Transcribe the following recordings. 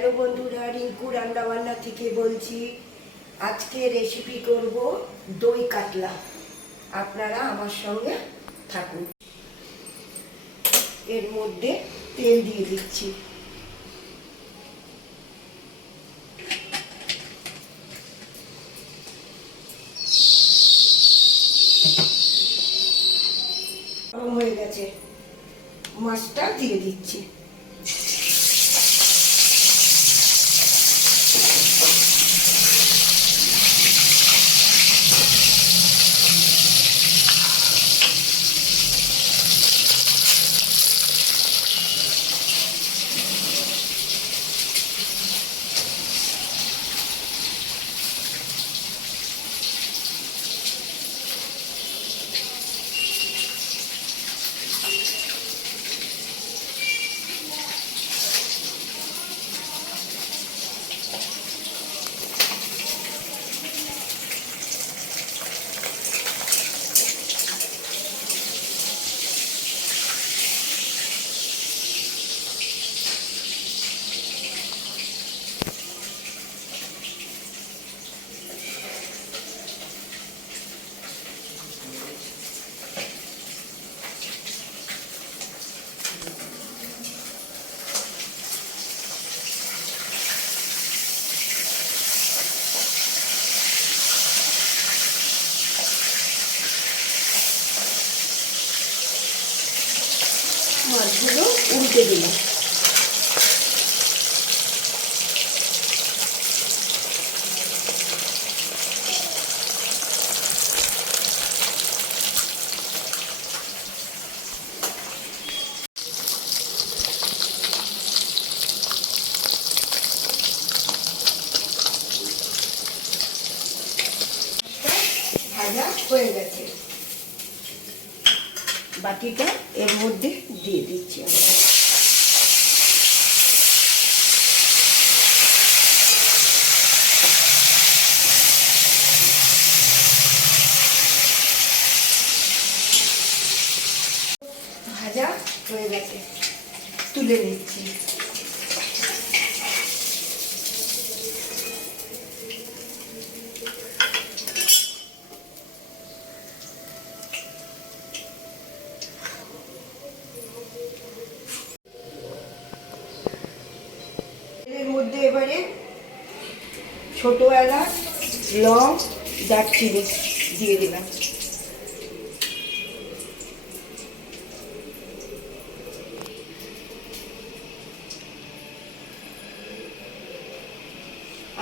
Hello বন্ধুরা, রিঙ্কু রান্নাবান্না থেকে বলছি। আজকে রেসিপি করব দই কাতলা। আপনারা আমার সঙ্গে থাকুন। এর মধ্যে তেল দিয়ে দিচ্ছি। গরম হয়ে গেছে, মাছটা দিয়ে দিচ্ছি। মাছগুলো উল্টে দিলাম। ভাজা হয়ে গেছে, বাকিটা এর মধ্যে দিয়ে দিচ্ছি আমরা। ভাজা হয়ে গেছে, তুলে নিচ্ছি। এর মধ্যে এবারে ছোট এলাচ, লং, দারচিনি দিয়ে দিলাম।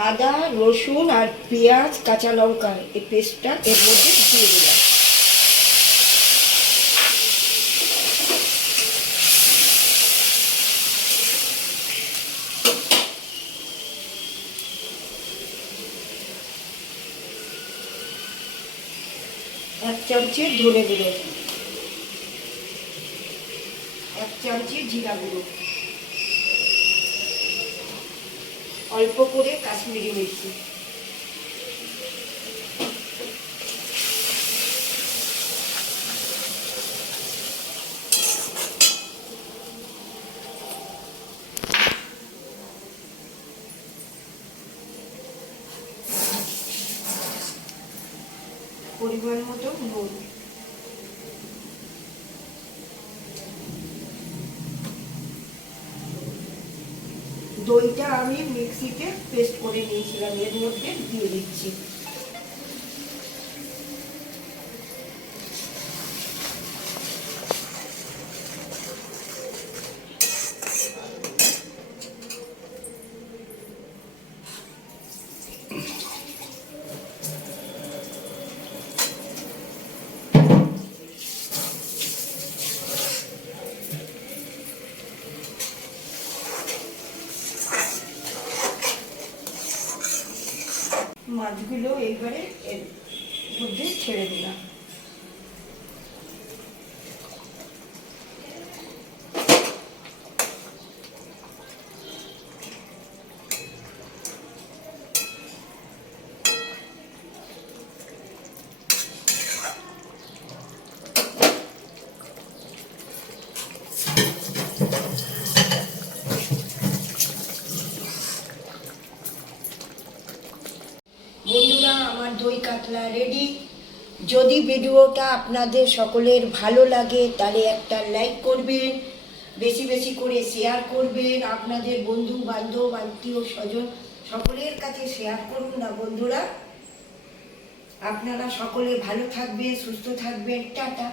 আদা, রসুন আর পেঁয়াজ, কাঁচা লঙ্কা এই পেস্টটা এর মধ্যে দিয়ে দিলাম। এক চামচে ধনে গুঁড়ো, এক চামচে জিরা গুঁড়ো, অল্প করে কাশ্মীরি মির্চি, পরিমাণ মতো নুন। দইটা আমি মিক্সিতে পেস্ট করে নিয়েছিলাম, এর মধ্যে দিয়ে দিচ্ছি। মাছগুলো এইবারে এর মধ্যে ছেড়ে দিলাম। আমার দই কাতলা রেডি। যদি ভিডিওটা আপনাদের সকলের ভালো লাগে তাহলে একটা লাইক করবেন, বেশি বেশি করে শেয়ার করবেন, আপনাদের বন্ধু বান্ধব আত্মীয় স্বজন সকলের কাছে শেয়ার করুন না বন্ধুরা। আপনারা সকলে ভালো থাকবেন, সুস্থ থাকবেন, টাটা।